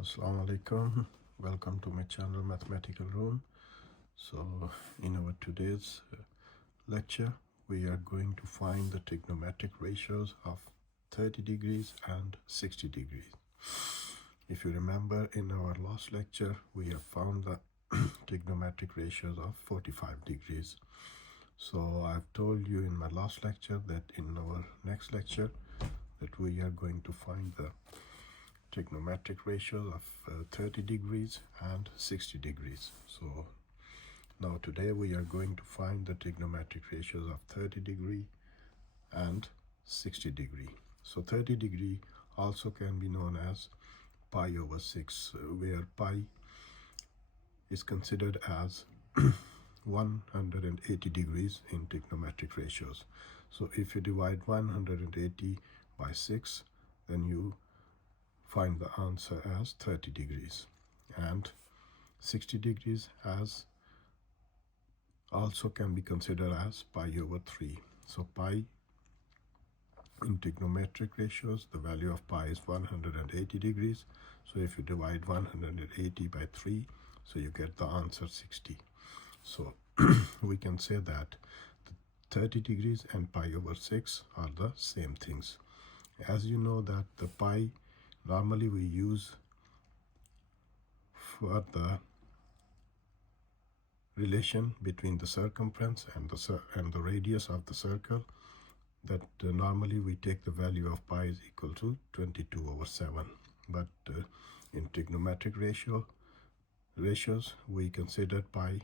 Assalamu alaikum. Welcome to my channel Mathematical Room. So in our today's lecture we are going to find the trigonometric ratios of 30 degrees and 60 degrees. If you remember, in our last lecture we have found the trigonometric ratios of 45 degrees. So I've told you in my last lecture that in our next lecture that we are going to find the trigonometric ratios of 30 degrees and 60 degrees. So now today we are going to find the trigonometric ratios of 30 degree and 60 degree. So 30 degree also can be known as pi over 6, where pi is considered as 180 degrees in trigonometric ratios. So if you divide 180 by 6, then you find the answer as 30 degrees, and 60 degrees as also can be considered as pi over 3. So pi in trigonometric ratios, the value of pi is 180 degrees. So if you divide 180 by 3, so you get the answer 60. So we can say that 30 degrees and pi over 6 are the same things. As you know that the pi normally we use for the relation between the circumference and the radius of the circle, that normally we take the value of pi is equal to 22 over 7. But in trigonometric ratios we consider pi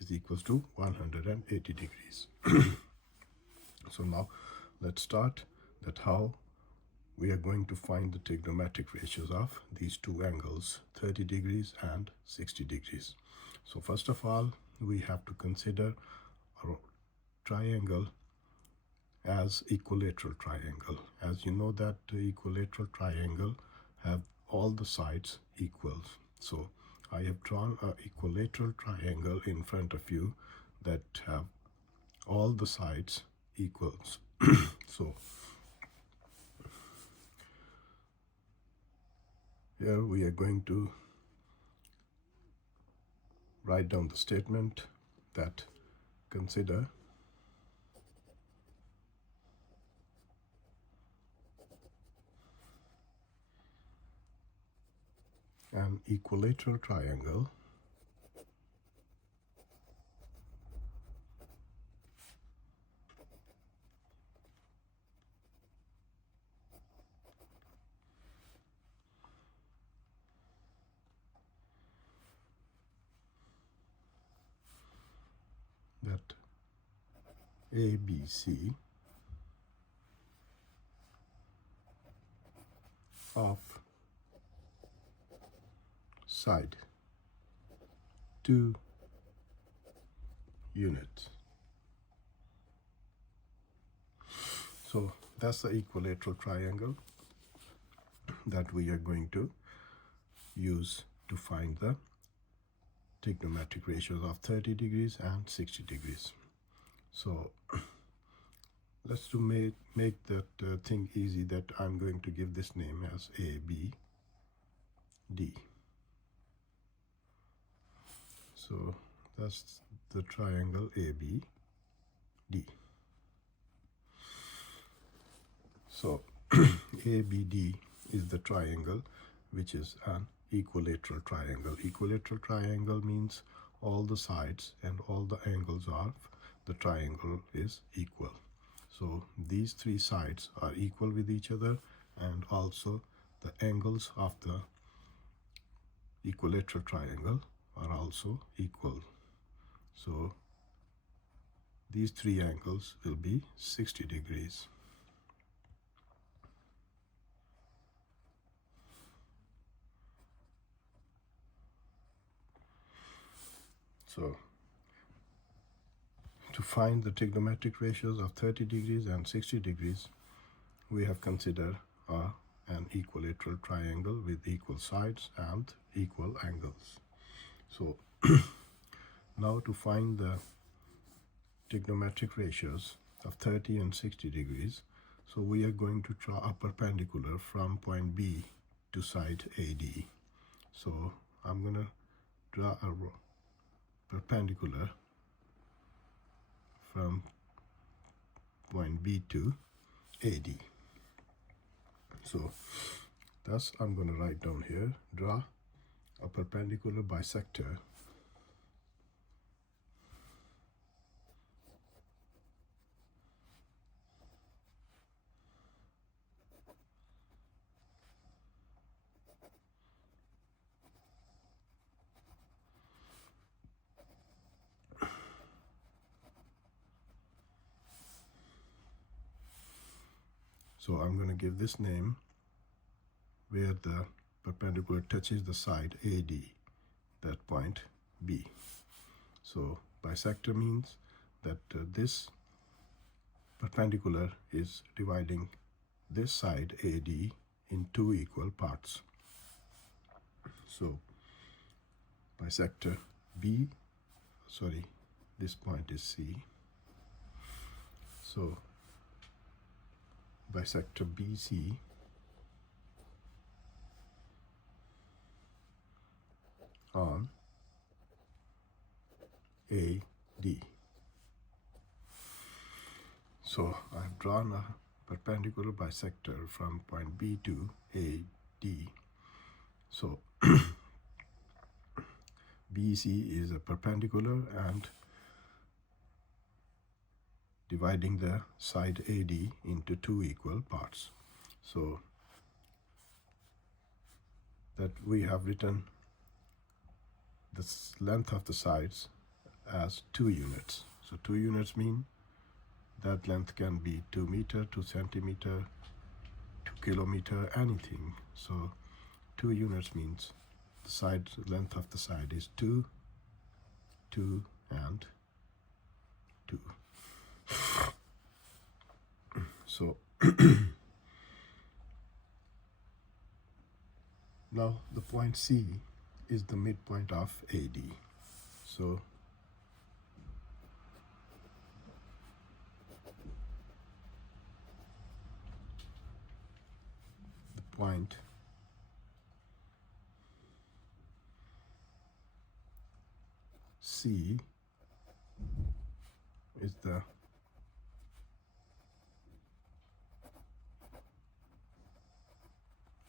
is equals to 180 degrees. So now let's start that how we are going to find the trigonometric ratios of these two angles, 30 degrees and 60 degrees. So first of all, we have to consider a triangle as equilateral triangle. As you know that the equilateral triangle have all the sides equal. So I have drawn an equilateral triangle in front of you that have all the sides equals. So here we are going to write down the statement that consider an equilateral triangle that ABC of side 2 units. So that's the equilateral triangle that we are going to use to find the trigonometric ratios of 30 degrees and 60 degrees. So let's make that thing easy, that I'm going to give this name as A, B, D. So that's the triangle ABD. So ABD is the triangle which is an equilateral triangle. Equilateral triangle means all the sides and all the angles of the triangle is equal. So these three sides are equal with each other, and also the angles of the equilateral triangle are also equal. So these three angles will be 60 degrees. So to find the trigonometric ratios of 30 degrees and 60 degrees, we have considered an equilateral triangle with equal sides and equal angles. So now to find the trigonometric ratios of 30 and 60 degrees, so we are going to draw a perpendicular from point B to side AD. So I'm going to draw a perpendicular from point B to AD. So thus I'm going to write down here, draw a perpendicular bisector So I'm going to give this name where the perpendicular touches the side AD, that point B. So bisector means that this perpendicular is dividing this side AD in two equal parts. So bisector B, sorry, this point is C. So bisector BC on AD. So I've drawn a perpendicular bisector from point B to AD. So BC is a perpendicular and dividing the side AD into two equal parts. So that we have written the length of the sides as 2 units. So 2 units mean that length can be 2 meter, 2 centimeter, 2 kilometer, anything. So 2 units means the side length of the side is 2, 2, and 2. So now the point C is the midpoint of AD. So the point C is the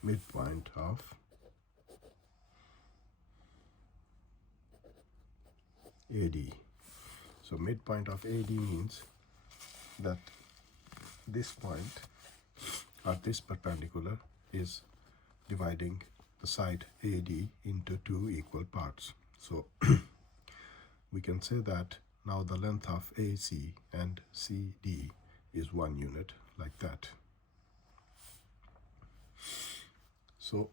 midpoint of AD. So midpoint of AD means that this point or this perpendicular is dividing the side AD into two equal parts. So we can say that now the length of AC and CD is 1 unit, like that. So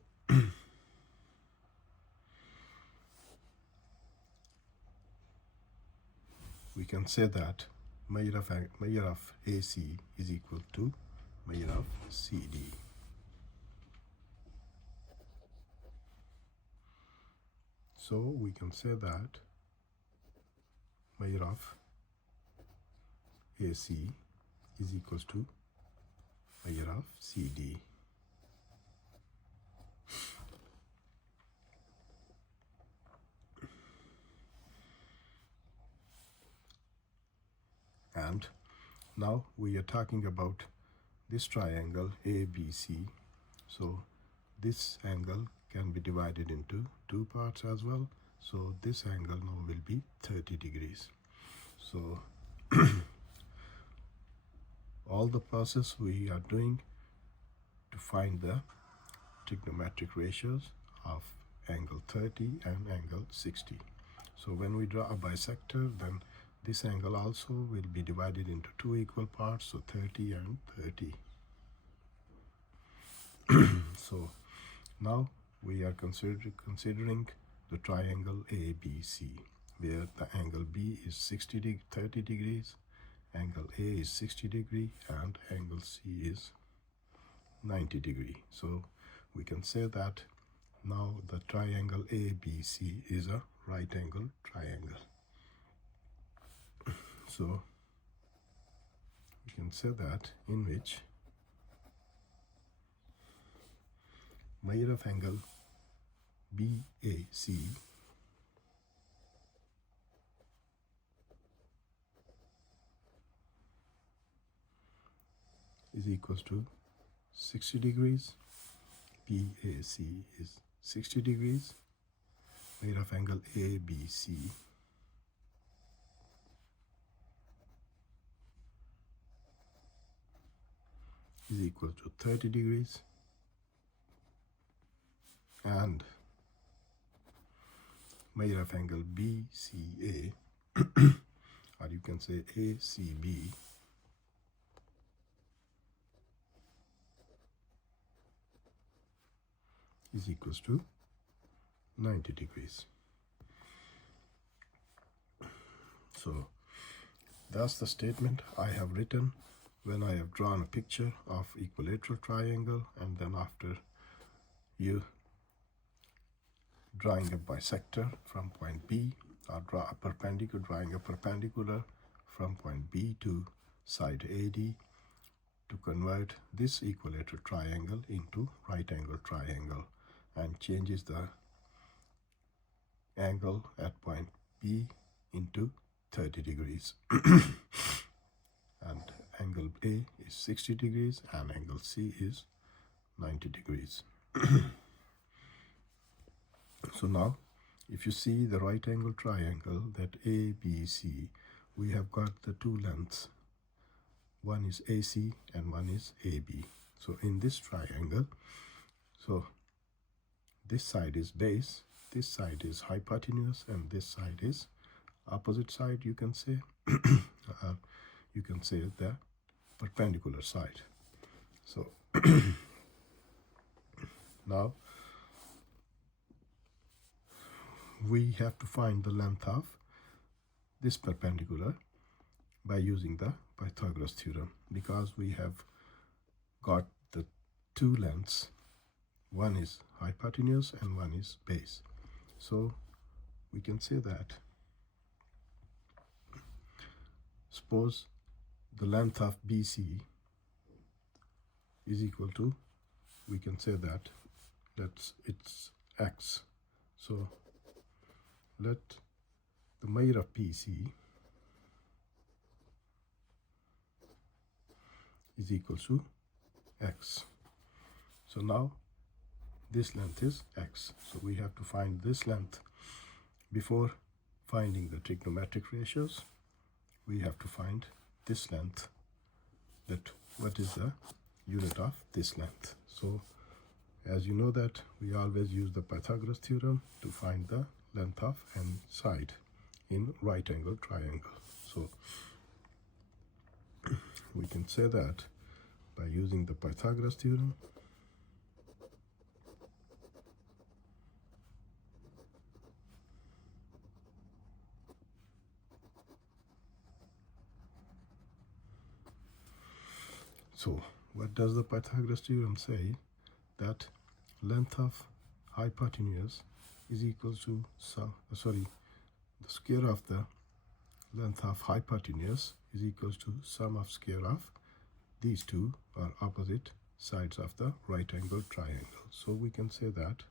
we can say that measure of AC is equal to measure of CD. So we can say that measure of AC is equals to measure of CD. And now we are talking about this triangle ABC. So this angle can be divided into two parts as well. So this angle now will be 30 degrees. So all the process we are doing to find the trigonometric ratios of angle 30 and angle 60. So when we draw a bisector, then this angle also will be divided into two equal parts, so 30 and 30. So now we are considering the triangle ABC, where the angle B is 30 degrees, angle A is 60 degree, and angle C is 90 degree. So we can say that now the triangle ABC is a right angle triangle. So we can say that in which measure of angle BAC is equals to 60 degrees. BAC is 60 degrees. Made of angle ABC is equal to 30 degrees. And made of angle BCA, or you can say ACB, is equals to 90 degrees. So that's the statement I have written when I have drawn a picture of equilateral triangle, and then after you drawing a bisector from point B, or drawing a perpendicular from point B to side AD to convert this equilateral triangle into right angle triangle, and changes the angle at point B into 30 degrees. And angle A is 60 degrees and angle C is 90 degrees. So now, if you see the right angle triangle, that ABC, we have got the two lengths. One is AC and one is AB. So in this triangle, so this side is base, this side is hypotenuse, and this side is opposite side, you can say. You can say the perpendicular side. So now we have to find the length of this perpendicular by using the Pythagoras theorem, because we have got the two lengths. One is hypotenuse and one is base. So we can say that, suppose the length of BC is equal to, we can say that it's x. So let the measure of BC is equal to x. So now this length is x. So we have to find this length. Before finding the trigonometric ratios, we have to find this length, that what is the unit of this length. So as you know that we always use the Pythagoras theorem to find the length of any side in right angle triangle. So we can say that by using the Pythagoras theorem, so what does the Pythagoras theorem say? That length of hypotenuse is equal to the square of the length of hypotenuse is equals to sum of square of these two, or opposite sides of the right angle triangle. So we can say that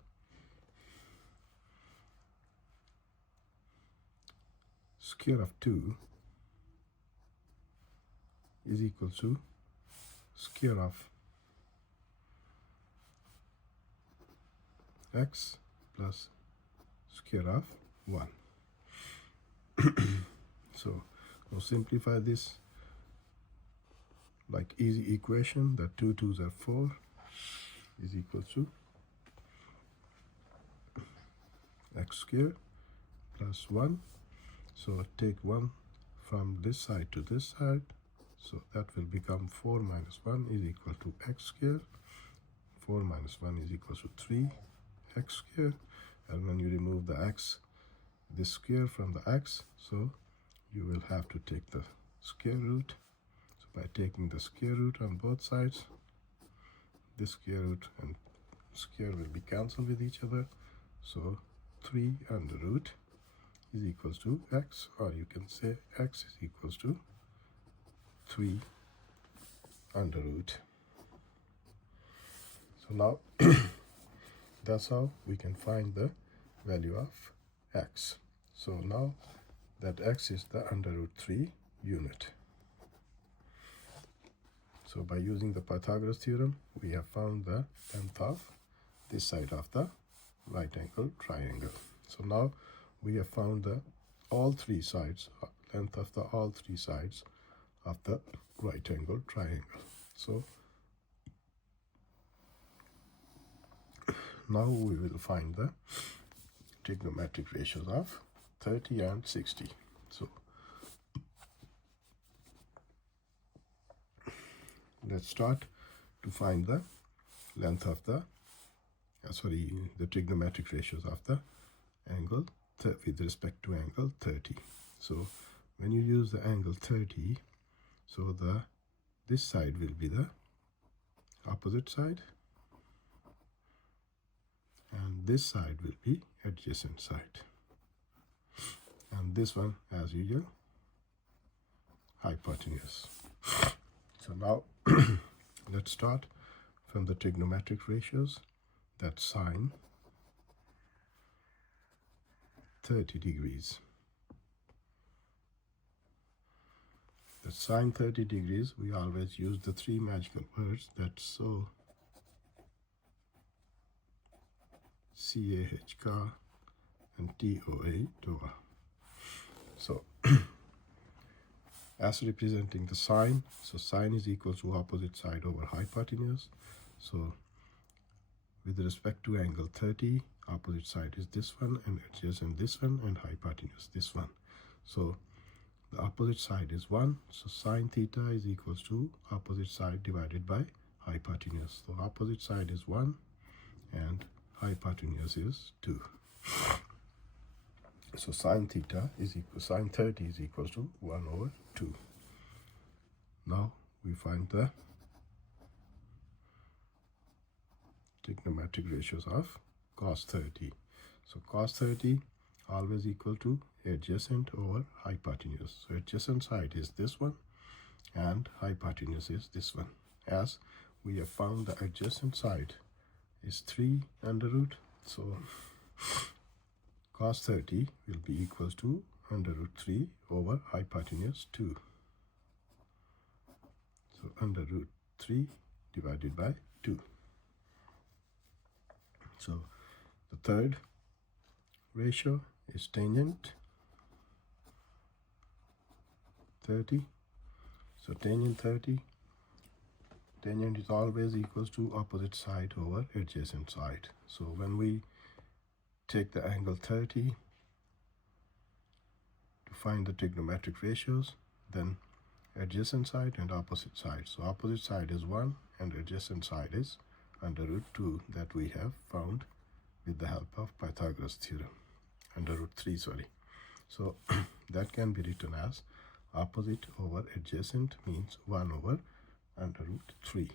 square of 2 is equal to square of x plus square of 1. So we'll simplify this like easy equation, that 2 2s are 4 is equal to x squared plus 1. So take 1 from this side to this side, so that will become 4 minus 1 is equal to x squared. 4 minus 1 is equal to 3 x squared, and when you remove the x, this square from the x, so you will have to take the square root. So by taking the square root on both sides, this square root and square will be cancelled with each other. So 3 under root is equals to x, or you can say x is equals to 3 under root. So now That's how we can find the value of x. So now that x is the under root 3 unit. So by using the Pythagoras theorem, we have found the length of this side of the right angle triangle. So now we have found the all three sides, length of the all three sides of the right angle triangle. So now we will find the trigonometric ratios of 30 and 60. So let's start to find the length of the the trigonometric ratios of the angle with respect to angle 30. So when you use the angle 30, so this side will be the opposite side and this side will be adjacent side, and this one, as usual, hypotenuse. So now let's start from the trigonometric ratios. That's sine 30 degrees. The sine 30 degrees, we always use the three magical words. That's so, CAHK, and TOA, TOA. So as representing the sine, so sine is equal to opposite side over hypotenuse. So with respect to angle 30, opposite side is this one, and adjacent this one, and hypotenuse this one. So the opposite side is 1, so sine theta is equals to opposite side divided by hypotenuse. So opposite side is 1 and hypotenuse is 2. So sine theta is equal, sine 30 is equals to 1 over 2. Now we find the trigonometric ratios of cos 30. So cos 30 always equal to adjacent over hypotenuse. So adjacent side is this one and hypotenuse is this one. As we have found the adjacent side is 3 under root, so cos 30 will be equals to under root 3 over hypotenuse 2. So under root 3 divided by 2. So the third ratio is tangent 30. So tangent 30, tangent is always equals to opposite side over adjacent side. So when we take the angle 30 to find the trigonometric ratios, then adjacent side and opposite side. So opposite side is 1 and adjacent side is under root 2 that we have found with the help of Pythagoras theorem. Under root 3, sorry. So that can be written as opposite over adjacent means 1 over under root 3.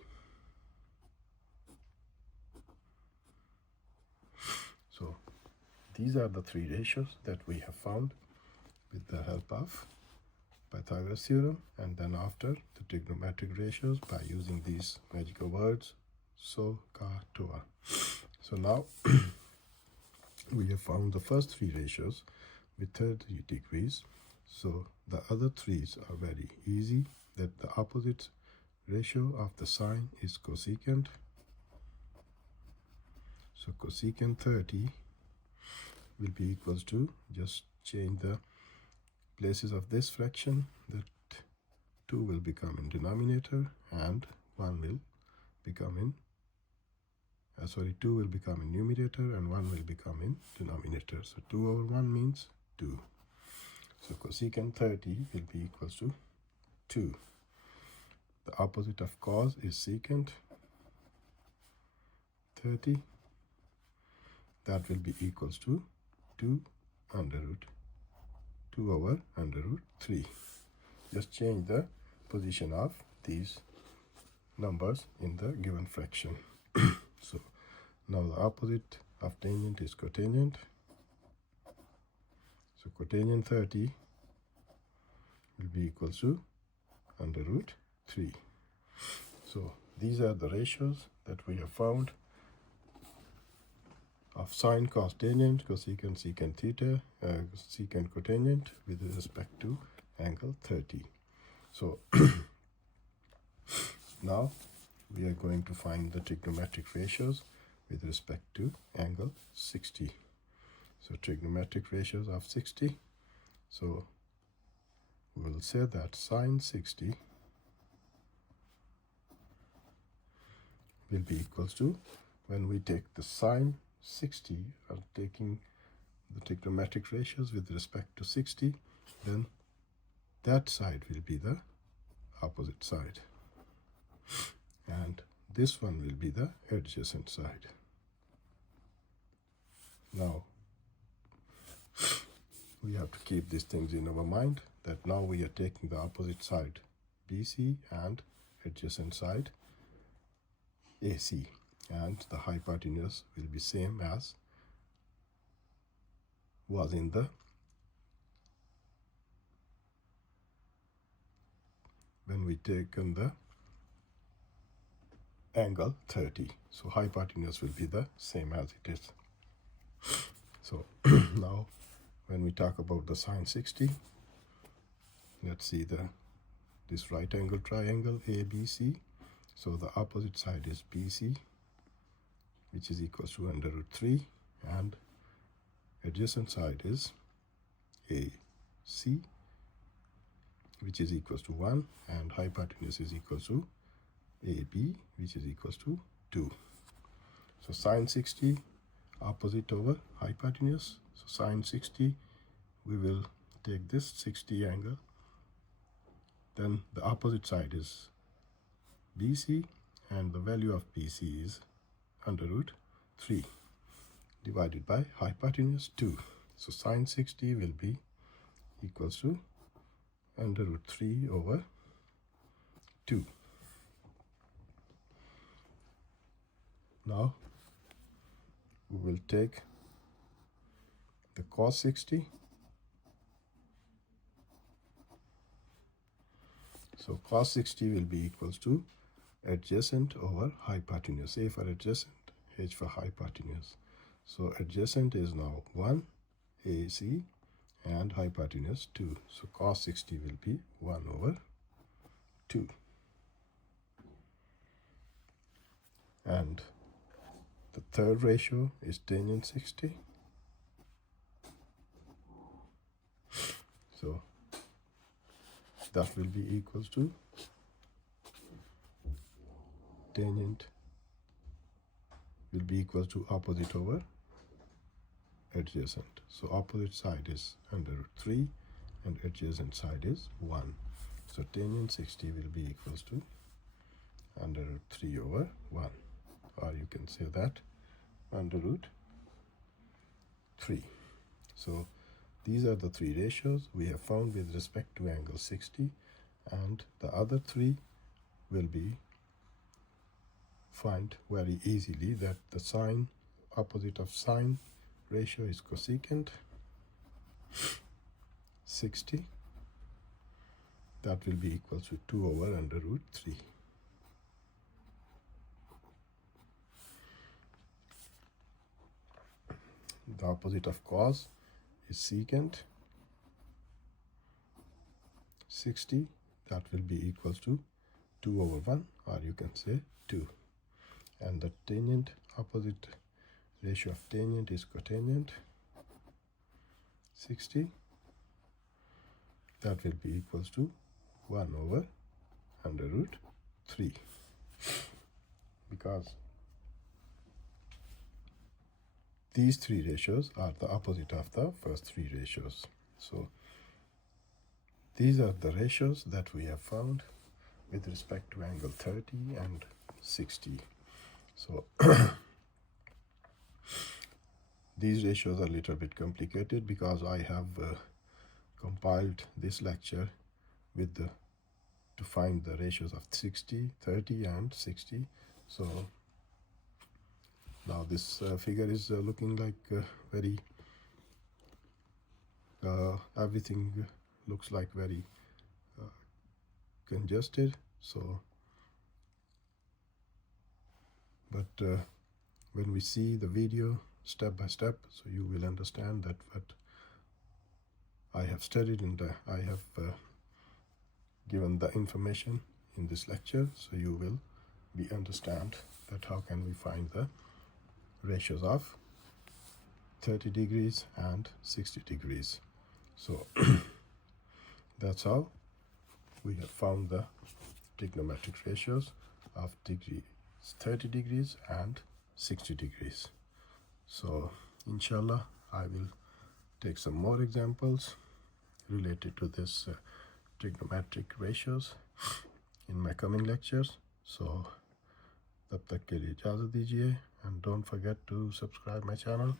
So these are the three ratios that we have found with the help of Pythagoras theorem, and then after the trigonometric ratios by using these magical words so, ka, toa. So now we have found the first three ratios with 30 degrees. So the other threes are very easy, that the opposite ratio of the sine is cosecant. So cosecant 30 will be equals to, just change the places of this fraction, that 2 will become in denominator and 1 will become in 2 will become in numerator and 1 will become in denominator. So 2 over 1 means 2. So cosecant 30 will be equals to 2. The opposite of cos is secant 30. That will be equals to 2 under root 2 over under root 3. Just change the position of these numbers in the given fraction. So now the opposite of tangent is cotangent. So cotangent 30 will be equals to under root 3. So these are the ratios that we have found of sine, cos, tangent, cosecant, secant, theta, secant, cotangent with respect to angle 30. So now we are going to find the trigonometric ratios with respect to angle 60. So trigonometric ratios of 60. So we will say that sine 60 will be equals to, when we take the sine 60, or taking the trigonometric ratios with respect to 60, then that side will be the opposite side, and this one will be the adjacent side. Now we have to keep these things in our mind, that now we are taking the opposite side BC and adjacent side AC, and the hypotenuse will be same as was in the when we taken the angle 30. So hypotenuse will be the same as it is. So now when we talk about the sine 60, let's see this right angle triangle ABC. So the opposite side is BC, which is equals to under root 3, and adjacent side is AC, which is equals to 1, and hypotenuse is equals to AB, which is equals to 2. So sine 60 opposite over hypotenuse. So sine 60, we will take this 60 angle, then the opposite side is BC, and the value of BC is under root 3 divided by hypotenuse 2. So sine 60 will be equals to under root 3 over 2. Now we will take the cos 60. So cos 60 will be equals to adjacent over hypotenuse. A for adjacent, H for hypotenuse. So adjacent is now 1 AC and hypotenuse 2. So cos 60 will be 1 over 2. And the third ratio is tangent 60. So that will be equals to tangent will be equals to opposite over adjacent. So opposite side is under root 3 and adjacent side is 1. So tangent 60 will be equals to under root 3 over 1, or you can say that under root 3. So these are the three ratios we have found with respect to angle 60, and the other three will be find very easily, that the sine opposite of sine ratio is cosecant 60. That will be equal to 2 over under root 3. The opposite of cos is secant 60. That will be equals to 2 over 1, or you can say 2. And the tangent, opposite ratio of tangent is cotangent 60. That will be equals to 1 over under root 3, because these three ratios are the opposite of the first three ratios. So these are the ratios that we have found with respect to angle 30 and 60. So these ratios are a little bit complicated, because I have compiled this lecture with to find the ratios of 60, 30 and 60. So now this figure is looking like very everything looks like very congested. So but when we see the video step by step, so you will understand that what I have studied in the I have given the information in this lecture, so you will be understand that how can we find the ratios of 30 degrees and 60 degrees. So that's how we have found the trigonometric ratios of 30 degrees and 60 degrees. So inshallah I will take some more examples related to this trigonometric ratios in my coming lectures. So तब तक के लिए इजाज़त दीजिए, and don't forget to subscribe my channel.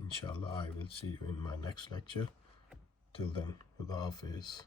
Inshallah I will see you in my next lecture. Till then, Khuda Hafiz.